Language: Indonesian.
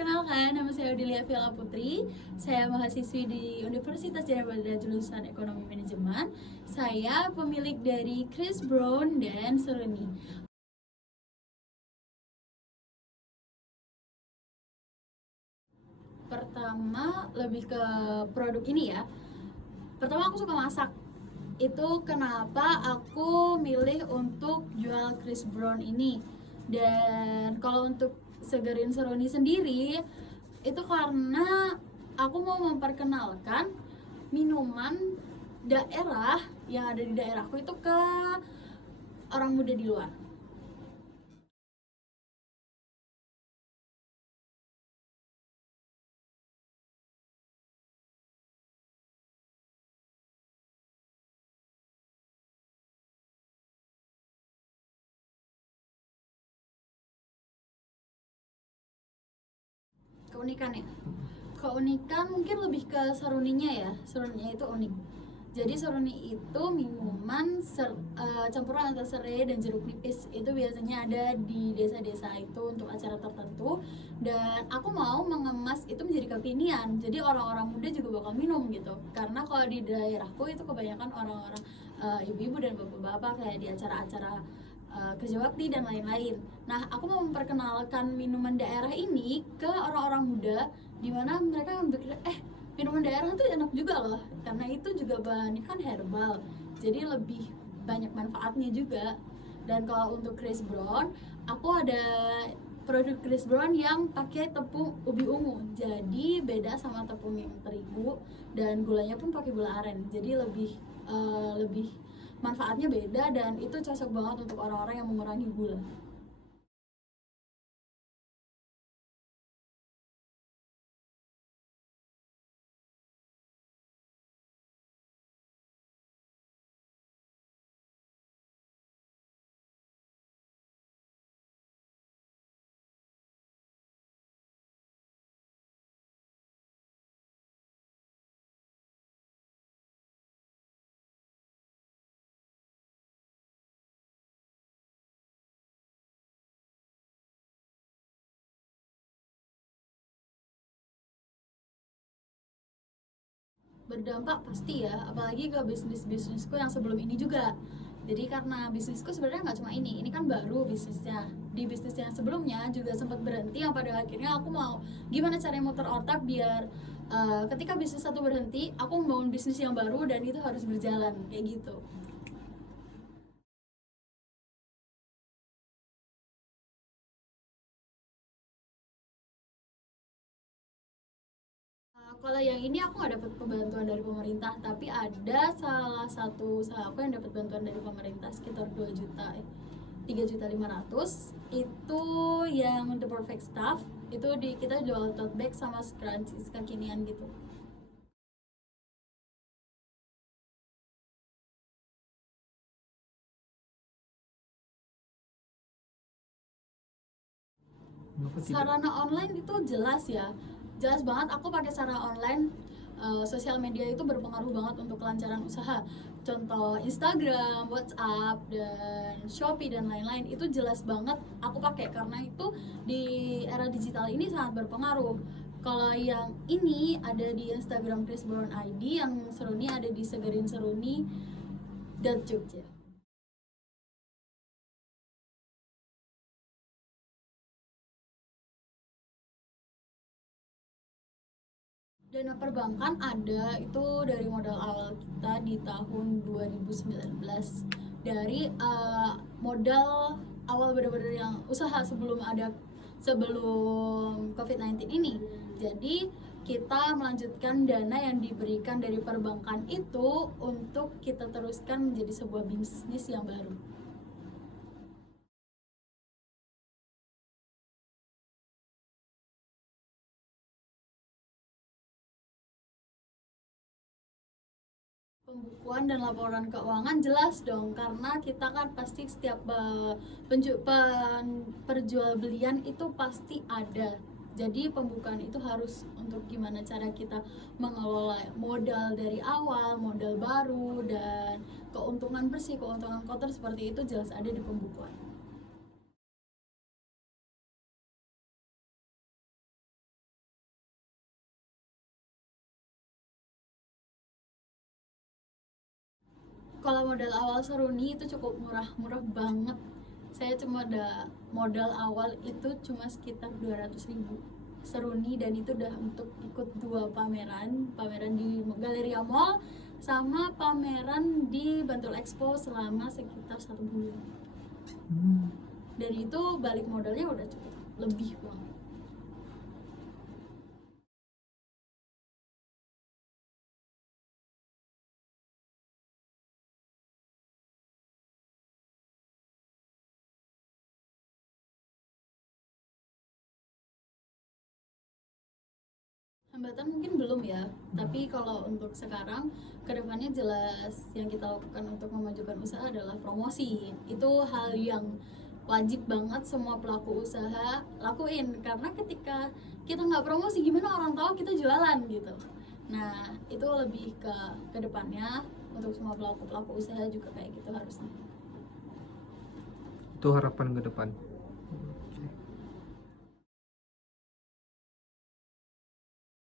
Perkenalkan, nama saya Odilia Villa Putri. Saya mahasiswi di Universitas Jaya Baja jurusan Ekonomi Manajemen. Saya pemilik dari Chris Brown dan Seruni. Pertama, lebih ke produk ini ya. Pertama, aku suka masak. Itu kenapa aku milih untuk jual Chris Brown ini. Dan kalau untuk segerin seruni sendiri, itu karena aku mau memperkenalkan minuman daerah yang ada di daerahku itu ke orang muda di luar. Keunikannya, keunikan mungkin lebih ke seruninya ya. Seruninya itu unik. Jadi seruni itu minuman campuran antara serai dan jeruk nipis. Itu biasanya ada di desa-desa itu untuk acara tertentu. Dan aku mau mengemas itu menjadi kekinian. Jadi orang-orang muda juga bakal minum gitu. Karena kalau di daerahku itu kebanyakan orang-orang ibu-ibu dan bapak-bapak kayak di acara-acara kerja bakti dan lain-lain. Nah, aku mau memperkenalkan minuman daerah ini ke orang-orang muda, di mana mereka berpikir, minuman daerah tuh enak juga loh, karena itu juga bahannya kan herbal, jadi lebih banyak manfaatnya juga. Dan kalau untuk Chris Brown, aku ada produk Chris Brown yang pakai tepung ubi ungu, jadi beda sama tepung yang terigu, dan gulanya pun pakai gula aren, jadi lebih manfaatnya beda dan itu cocok banget untuk orang-orang yang mengurangi gula. Berdampak pasti ya, apalagi ke bisnisku yang sebelum ini juga. Jadi karena bisnisku sebenarnya nggak cuma ini kan baru bisnisnya. Di bisnis yang sebelumnya juga sempat berhenti, yang pada akhirnya aku mau gimana caranya muter otak biar ketika bisnis satu berhenti, aku membangun bisnis yang baru dan itu harus berjalan kayak gitu. Kalau yang ini aku nggak dapat bantuan dari pemerintah, tapi ada salah satu usaha aku yang dapat bantuan dari pemerintah sekitar 2 juta, 3.500.000 itu yang The Perfect Stuff. Itu di kita jual tote bag sama scrunchies kekinian gitu. Sarana online itu jelas ya, jelas banget aku pakai sarana online. Sosial media itu berpengaruh banget untuk kelancaran usaha. Contoh Instagram, WhatsApp, dan Shopee dan lain-lain itu jelas banget aku pakai karena itu di era digital ini sangat berpengaruh. Kalau yang ini ada di Instagram Chris Brown ID, yang Seruni ada di Segerin Seruni Jogja. Dana perbankan ada, itu dari modal awal kita di tahun 2019. Dari modal awal benar-benar yang usaha sebelum COVID-19 ini. Jadi kita melanjutkan dana yang diberikan dari perbankan itu untuk kita teruskan menjadi sebuah bisnis yang baru. Pembukuan dan laporan keuangan jelas dong, karena kita kan pasti setiap perjualbelian itu pasti ada. Jadi pembukaan itu harus untuk gimana cara kita mengelola modal dari awal, modal baru, dan keuntungan bersih, keuntungan kotor seperti itu jelas ada di pembukuan. Kalau modal awal Seruni itu cukup murah banget. Saya cuma ada modal awal itu cuma sekitar 200.000 Seruni, dan itu udah untuk ikut 2 pameran di Galleria Mall sama pameran di Bantul Expo selama sekitar 1 bulan. Dan itu balik modalnya udah cukup lebih banget. Hambatan mungkin belum ya, tapi kalau untuk sekarang kedepannya jelas yang kita lakukan untuk memajukan usaha adalah promosi. Itu hal yang wajib banget semua pelaku usaha lakuin, karena ketika kita nggak promosi gimana orang tahu kita jualan gitu. Nah itu lebih ke kedepannya untuk semua pelaku usaha juga kayak gitu harusnya. Itu harapan ke depan.